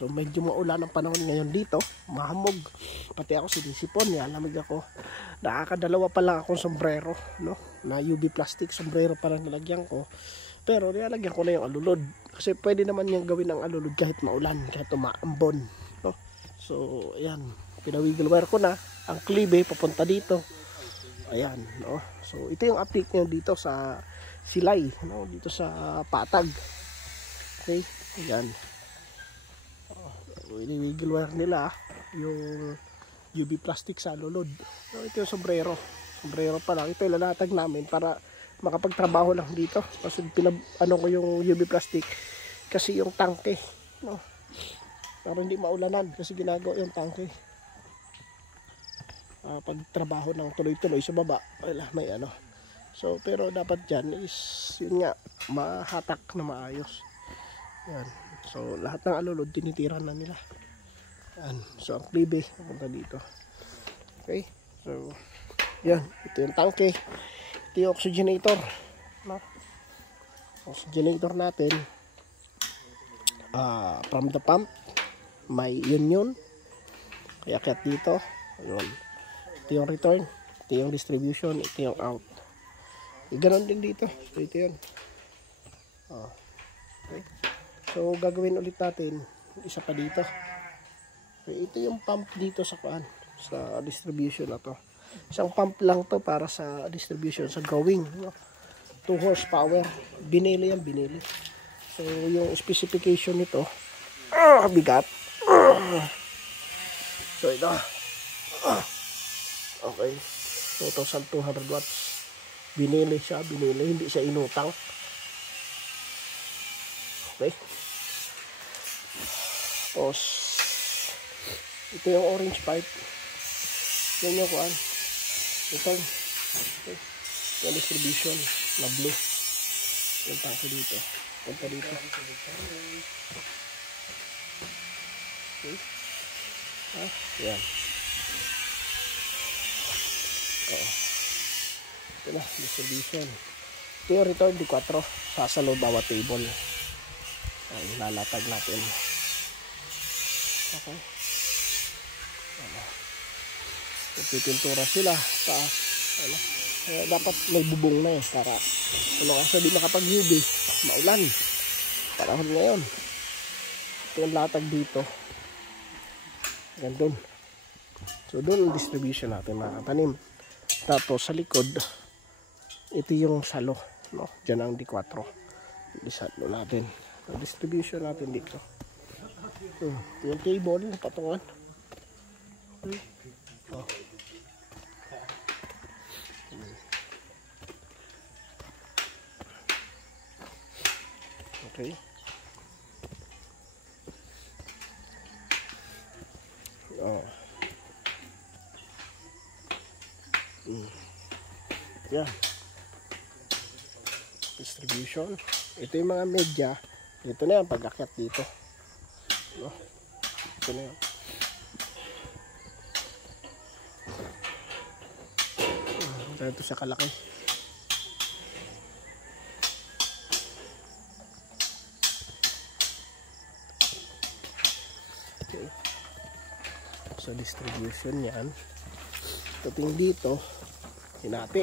So medyo maulan ang panahon ngayon dito, mahamog. Pati ako sinisipon, lamig ako. Nakakadalawa pa lang akong sombrero, no? Na UV plastic sombrero parang nilagyan ko. Pero nilalagyan ko na yung alulod. Kasi pwede naman yung gawin ng alulod kahit maulan, kahit umaambon, no? So ayan, pinawiggle wire ko na ang klibe papunta dito. Ayan, no? So ito yung update niya dito sa Silay, no? Dito sa Patag. Okay, ayan. Wiggle wire nila yung UV plastic sa alulod. So, ito yung sombrero pa lang. Ito ilalatag namin para makapagtrabaho lang dito. Kasi ano ko yung UV plastic kasi yung tangke, no? Para hindi maulanan kasi ginagawa yung tangke. Pagtrabaho ng tuloy-tuloy sa baba, wala, may ano. So pero dapat dyan is yun nga, mahatak na maayos. Yan. So lahat ng alulod tinitira na nila. Yan. So ang klibe pupunta dito. Okay. So yan, ito yung tangke. Ito yung oxygenator, no? Oxygenator natin from the pump may yun kaya kaya't dito. Ayun. Ito yung return, ito yung distribution, ito yung out. Ganon din dito. So ito yun. Okay. So gagawin ulit natin isa pa dito. So, ito yung pump dito sa distribution na to. Isang pump lang to para sa distribution, sa going, no? 2 horsepower. Binili yan, binili. So yung specification nito, bigat. So ito. Okay. 2,200 watts. Binili siya, hindi siya inutang. Okay. Tapos ito yung orange pipe. Yan yung kuan. Ito. Okay. Yung distribution na blue. Yung tangke dito. Punta dito. Okay. Yan. Ito na, distribution. Ito yung return di 4. Sasalo bawat table. Ay, lalatag natin. Okay. Pipintura sila taas. Ano? Dapat may bubong na para kasi di makapag-UV, maulan. Panahon ngayon. Ito yung latag dito. Gandun. So doon ang distribution natin mga tanim. Tapos sa likod, ito yung salo, no? Diyan ang D4. Isalo natin. Distribution natin dito. Yung table, patungan. Okay. Yan. Distribution. Ito yung mga media. Ito na yung pag-akyat dito. No? Ito na yan. Ito siya kalaki. sa distribution yan. Dating dito, hinati.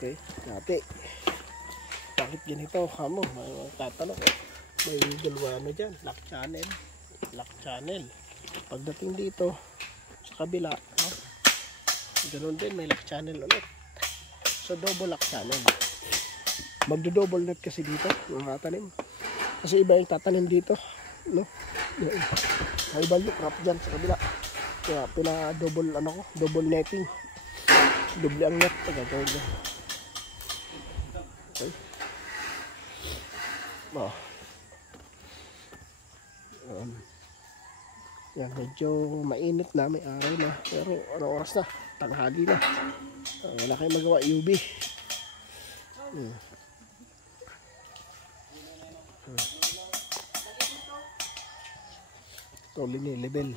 Okay, hinati. Bakit ganito? Kamo, may tatanong ko. May dalawa ano dyan, lock channel. Lock channel. Pagdating dito, sa kabila, no? Ganun din, may lock channel ulit. So, double lock channel. Magdo-double net kasi dito, yung tatanim. Kasi iba yung tatanim dito, no? May ibang look wrap dyan sa kabila. Kaya pina-double, ano ko, double netting. Double ang net, pagkakawin dyan. Okay. Oh. Yan, medyo mainit na, may araw na. Pero ano oras na? Tanghali na. Wala kayong magawa, UV. Ito, level.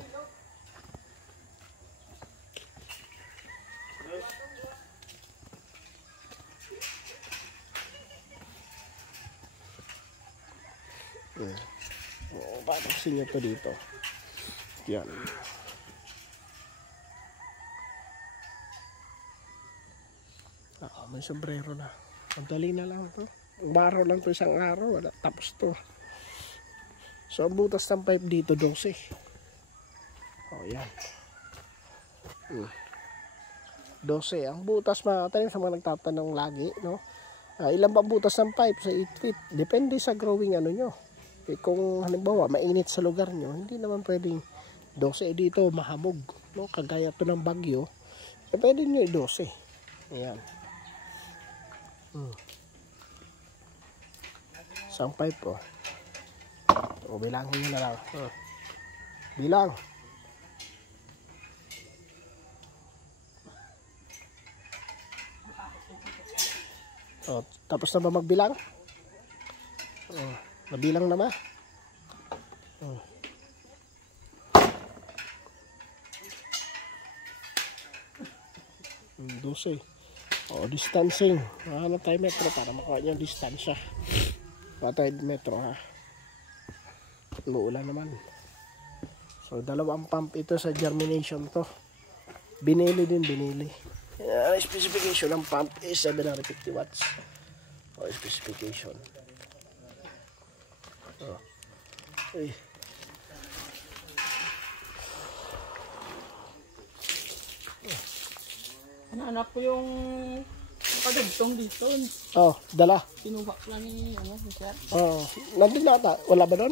Paano kasi nyo ito dito? Yan. May sombrero na. Madali na lang to. Baro lang to, isang araw. Wala, tapos to. So, ang butas ng pipe dito, 12. Yan. 12. Ang butas, mga tanim sa mga nagtatanong lagi, no? Ilan ba butas ng pipe sa 8 feet? Depende sa growing ano nyo. Kung halimbawa mainit sa lugar nyo, hindi naman pwedeng 12 dito, mahamog, no? Kagaya to ng bagyo, pwede nyo 12. Ayan. Isang pipe, bilangin nyo na lang. Bilang. Tapos na ba magbilang? Nabilang na ba? 12. Distancing. Ano tayo metro para makuha niyo distansya. Patay metro ha. Umuulan naman. So, dalawang pump ito sa germination to. Binili. Specification ng pump is 750 watts. Specification. Anak ko yung padugtong dito. Dala. Kinuha lang ni sir. Nandun na ata. Wala ba doon?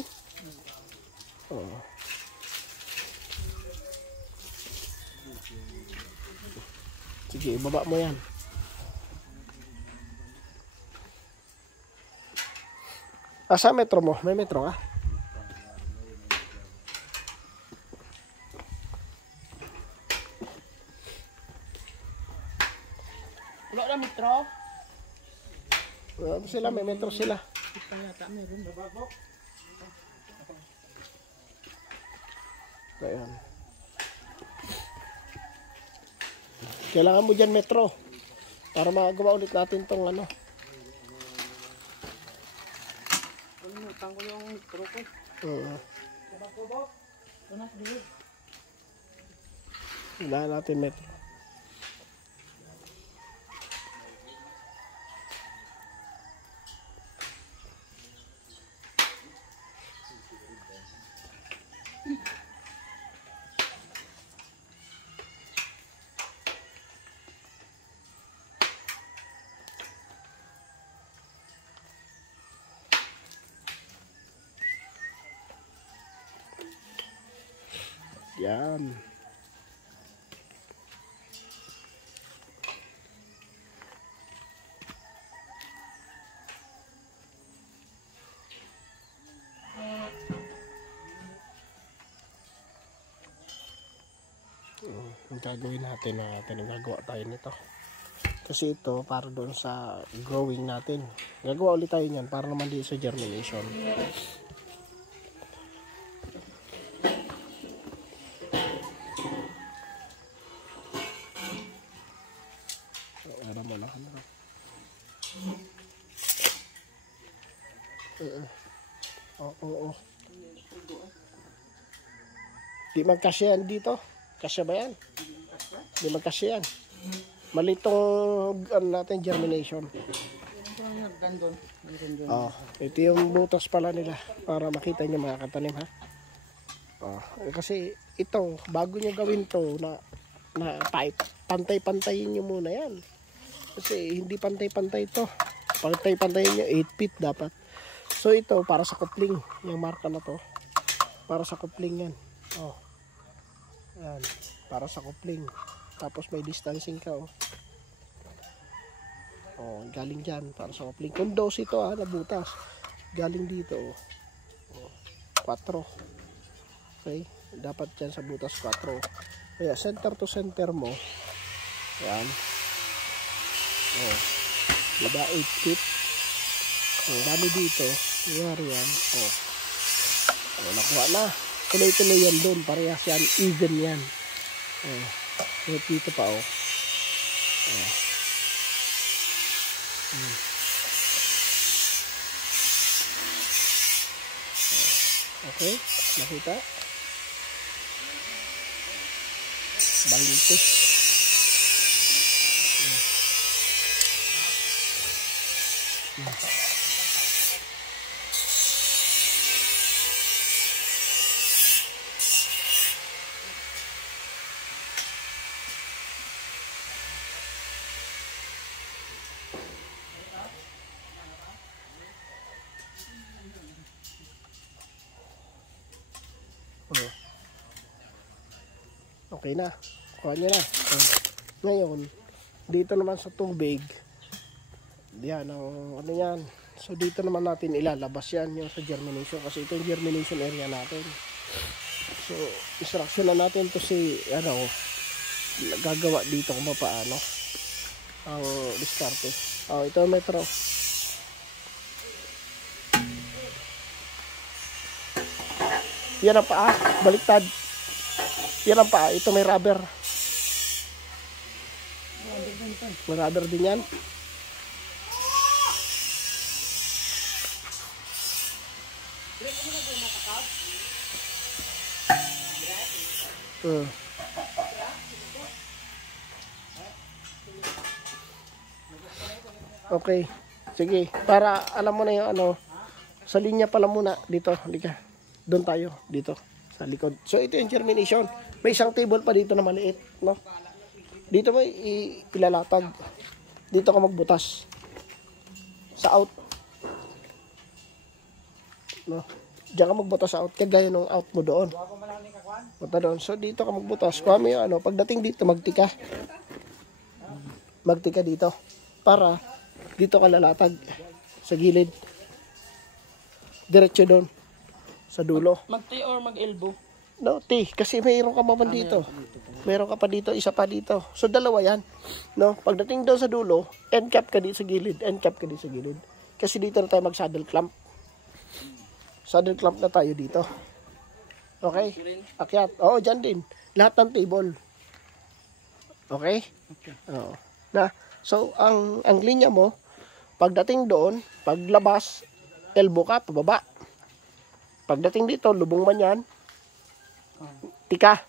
Sige, ibaba mo yan. Sa metro mo? May metro ka? Wala na metro. Sila, may metro sila. Ito yata meron. Ayan. Kailangan mo dyan metro para magawa ulit natin tong ano. Kalimutan ko yung metro ko. Kailangan natin metro. Yan. Ang gagawin natin gagawa tayo nito. Kasi ito para doon sa growing natin. Gagawa ulit tayo niyan para naman din sa germination. Mo na kamera. Oo. Di magkasya yan dito. Kasya ba yan? Di magkasya yan. Malitong ano natin, germination. Gandun. Oh, ito yung butas pala nila para makita nyo mga katanim ha. Oh, kasi ito, bago nyo gawin to na pipe, pantay-pantayin nyo muna yan. Kasi hindi pantay-pantay to. Pantay-pantayin nyo, 8 feet dapat. So ito, para sa coupling. Yung marka na to. Para sa coupling yan. Oh. Yan. Para sa coupling. Tapos may distancing ka oh. Oh, galing dyan para sa coupling. Kung dos ito nabutas. Galing dito oh. Oh. 4. Okay. Dapat dyan sa butas 4. Kaya center to center mo. Yan. Oh. Diba 8 feet. Oh, dami dito. Yari yan. Oh. Oh, nakuha na. Tuloy-tuloy yan doon. Parehas yan. Even yan. Oh. Dito pa oh. Oh. Okay, nakita? Balito. Okay na. Kuha nyo na. Ngayon, dito naman sa tubig, yan, ano yan. So, dito naman natin ilalabas yan yung sa germination. Kasi ito yung germination area natin. So, instruction na natin to si, gagawa dito kung paano ang diskarte. Oh, ito metro. Yan ang paa. Baliktad. Yan ang paa. Ito may rubber. May rubber din yan. Okay. Sige. Para alam mo na yung sa linya pala muna. Dito. Halika. Doon tayo. Dito. Sa likod. So ito yung germination. May isang table pa dito na maliit. No? Dito mo ilalatag. Dito ka magbutas. Sa out. No? Diyan ka magbutas sa out. Kagaya nung out mo doon. Punta doon. So dito ka magbutas. Kuha mo yung pagdating dito magtika. Magtika dito. Para dito ka lalatag. Sa gilid. Diretso doon. Sa dulo. Mag-T or mag-elbow? No, T. Kasi mayroon ka pa dito. Mayroon ka pa dito, isa pa dito. So, dalawa yan. No? Pagdating doon sa dulo, end cap ka dito sa gilid. End cap ka dito sa gilid. Kasi dito na tayo mag-saddle clamp. Saddle clamp na tayo dito. Okay? Akyat. Oo, dyan din. Lahat ng table. Okay? Oo. Na, so, ang linya mo, pagdating doon, paglabas, elbow ka, pababa. Pagdating dito, lubong man yan, tika.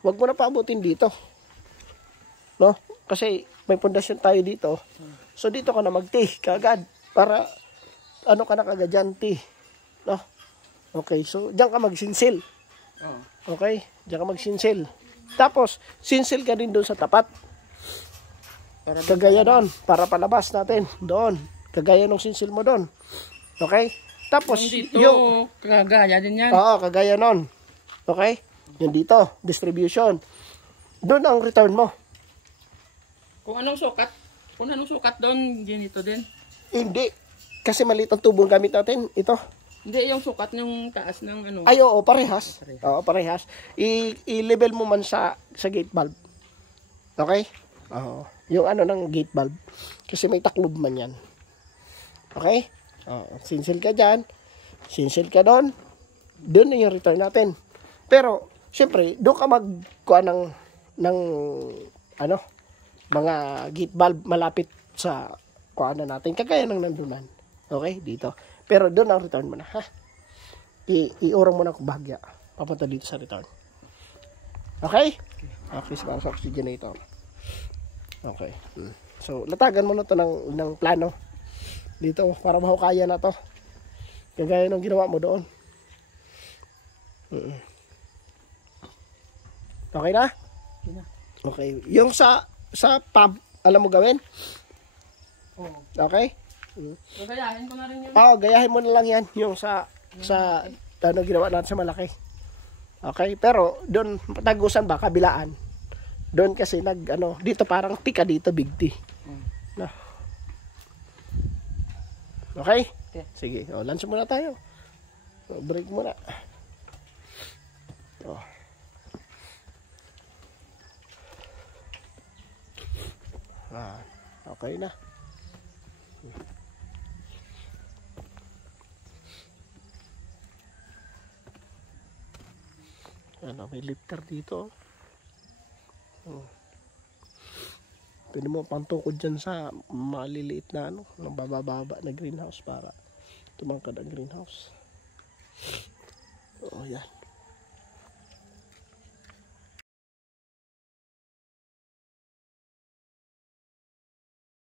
Huwag mo na paabutin dito. No? Kasi may pundasyon tayo dito. So dito ka na mag-T kaagad. Para ano ka na kaagad dyan, T. No? Okay, so dyan ka mag-sinsil. Okay? Dyan ka mag-sinsil. Tapos, sinsil ka din doon sa tapat. Kagaya doon. Para palabas natin. Doon. Kagaya ng sinsil mo doon. Okay? Tapos, dito, kagaya din yan. Oo, kagaya nun. Okay? Yung dito, distribution. Doon ang return mo. Kung anong sukat doon, ganito din. Hindi. Kasi maliit ang tubong gamit natin. Ito. Hindi, yung sukat ng taas ng Ay, oo, parehas. Oo, parehas. I-level mo man sa gate valve. Okay? Oo. Yung ng gate valve. Kasi may taklob man yan. Okay? Sinsil ka dyan, sinsil ka doon, doon na yung return natin. Pero, syempre, doon ka magkuha ng mga gate valve malapit sa kuha na natin, kagaya ng nandunan. Okay, dito. Pero doon ang return mo na, ha? I-urong mo na kung bahagya. Papunta dito sa return. Okay? Okay, para sa oxygenator. Okay. So, latagan mo na to ng plano. Dito, para mahukaya na to. Kagaya nung ginawa mo doon. Okay na? Okay. Yung sa pub, alam mo gawin? Oo. Okay? Gagayahin ko na rin yun. Gayahin mo na lang yan. Yung sa ano ginawa natin sa malaki. Okay? Pero, doon, tagusan ba, kabilaan. Doon kasi dito parang tika dito, big T. No. Okay? Okay. Sige, lunch muna tayo. Break muna. Okay na. May lifter dito. Pwede mo pantukod dyan sa maliliit na nabababa na greenhouse para tumangkad ang greenhouse. Yan.